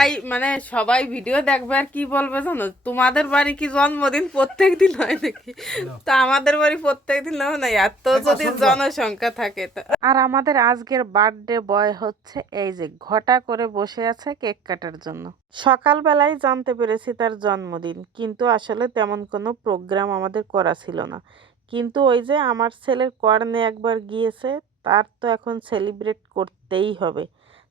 সবাই মানে সবাই ভিডিও দেখবে আর কি বলবে জানো, তোমাদের বাড়ি কি জন্মদিন প্রত্যেক দিন হয় নাকি? তো আমাদের বাড়ি প্রত্যেক দিন হয় না, এত যদি জনসংখ্যা থাকে তো। আর আমাদের আজকের বার্থডে বয় হচ্ছে এই যে ঘটা করে বসে আছে কেক কাটার জন্য। সকালবেলায় জানতে পেরেছি তার জন্মদিন, কিন্তু আসলে তেমন কোনো প্রোগ্রাম আমাদের করা ছিল না। কিন্তু ওই যে আমার ছেলের কর্নে একবার গিয়েছে, তার তো এখন সেলিব্রেট করতেই হবে।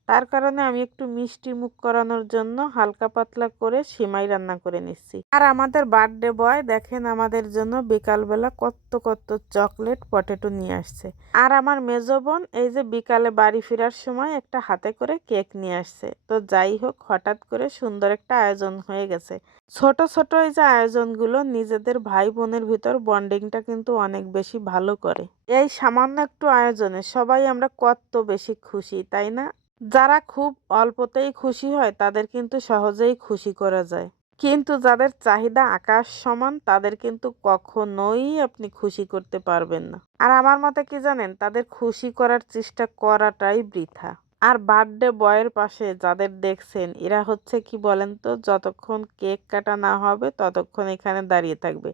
তার কারণে আমি একটু মিষ্টি মুখ করানোর জন্য হালকা পাতলা করে সিমাই রান্না করে নিচ্ছি। আর আমাদের বার্থডে বয় দেখেন আমাদের জন্য বিকালবেলা কত কত চকলেট পটেটো নিয়ে আসছে। আর আমার মেজো বোন এই যে বিকালে বাড়ি ফেরার সময় একটা হাতে করে কেক নিয়ে আসছে। তো যাই হোক, হঠাৎ করে সুন্দর একটা আয়োজন হয়ে গেছে। ছোট ছোট এই যে আয়োজনগুলো নিজেদের ভাই বোনের ভিতর বন্ডিংটা কিন্তু অনেক বেশি ভালো করে। এই সামান্য একটু আয়োজনে সবাই আমরা কত বেশি খুশি, তাই না? যারা খুব অল্পতেই খুশি হয় তাদের কিন্তু সহজেই খুশি করা যায়, কিন্তু যাদের চাহিদা আকাশ সমান তাদের কিন্তু কখনোই আপনি খুশি করতে পারবেন না। আর আমার মতে কি জানেন, তাদের খুশি করার চেষ্টা করাটাই বৃথা। আর বার্থডে বয়ের পাশে যাদের দেখছেন, এরা হচ্ছে কি বলেন তো, যতক্ষণ কেক কাটা না হবে ততক্ষণ এখানে দাঁড়িয়ে থাকবে।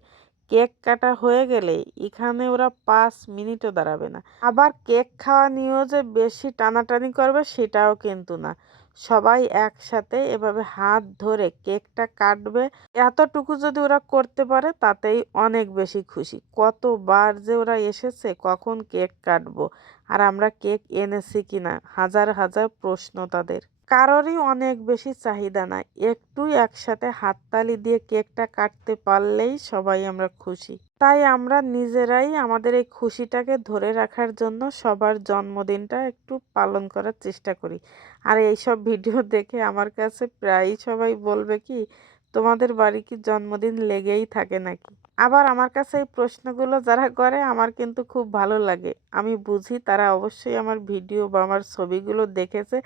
কেক কাটা হয়ে গেলে এখানে ওরা 5 মিনিটও দাঁড়াবে না। আবার কেক খাওয়া নিয়েও যে বেশি টানাটানি করবে সেটাও কিন্তু না। সবাই একসাথে এভাবে হাত ধরে কেকটা কাটবে। এতটুকু যদি ওরা করতে পারে তাতেই অনেক বেশি খুশি। কতবার যে ওরা এসেছে কখন কেক কাটবো আর আমরা কেক এনেছি কিনা, হাজার হাজার প্রশ্ন তাদের। কারোরই অনেক বেশি চাহিদা না, একটু একসাথে হাততালি দিয়ে কেকটা কাটতে পারলেই সবাই আমরা খুশি। তাই আমরা নিজেরাই আমাদের এই খুশিটাকে ধরে রাখার জন্য সবার জন্মদিনটা একটু পালন করার চেষ্টা করি। আর এইসব ভিডিও দেখে আমার কাছে প্রায়ই সবাই বলবে কি, তোমাদের বাড়ি কি জন্মদিন লেগেই থাকে নাকি? আবার আমার কাছে এই প্রশ্নগুলো যারা করে আমার কিন্তু খুব ভালো লাগে। আমি বুঝি তারা অবশ্যই আমার ভিডিও বা আমার ছবিগুলো দেখেছে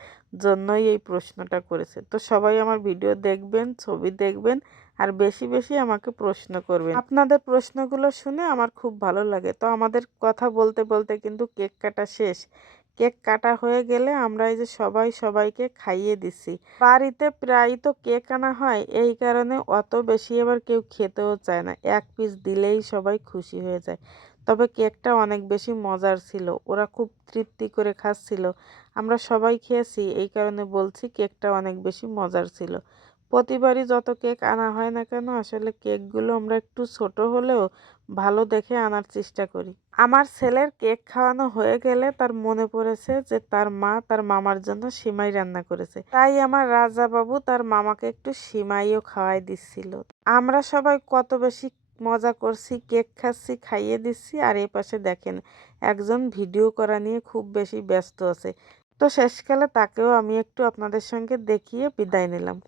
জন্যই এই প্রশ্নটা করেছে। তো সবাই আমার ভিডিও দেখবেন, ছবি দেখবেন, আর বেশি বেশি আমাকে প্রশ্ন করবেন। আপনাদের প্রশ্নগুলো শুনে আমার খুব ভালো লাগে। তো আমাদের কথা বলতে বলতে কিন্তু কেক কাটা শেষ। কেক কাটা হয়ে গেলে আমরা এই যে সবাই সবাইকে খাইয়ে দিছি। বাড়িতে প্রায় তো কেক আনা হয়, এই কারণে অত বেশি আবার কেউ খেতেও চায় না, এক পিস দিলেই সবাই খুশি হয়ে যায়। তবে কেকটা অনেক বেশি মজার ছিল, ওরা খুব তৃপ্তি করে খাচ্ছিল। আমরা সবাই খেয়েছি, এই কারণে বলছি কেকটা অনেক বেশি মজার ছিল। প্রতিবারই যত কেক আনা হয় না কেন, আসলে কেকগুলো আমরা একটু ছোট হলেও ভালো দেখে আনার চেষ্টা করি। আমার ছেলের কেক খাওয়ানো হয়ে গেলে তার মনে পড়েছে যে তার মা তার মামার জন্য সিমাই রান্না করেছে, তাই আমার রাজা বাবু তার মামাকে একটু সিমাইও খাওয়াই দিচ্ছিল। আমরা সবাই কত বেশি মজা করছি, কেক খাচ্ছি, খাইয়ে দিচ্ছি, আর এ পাশে দেখেন একজন ভিডিও করা নিয়ে খুব বেশি ব্যস্ত আছে। তো শেষকালে তাকেও আমি একটু আপনাদের সঙ্গে দেখিয়ে বিদায় নিলাম।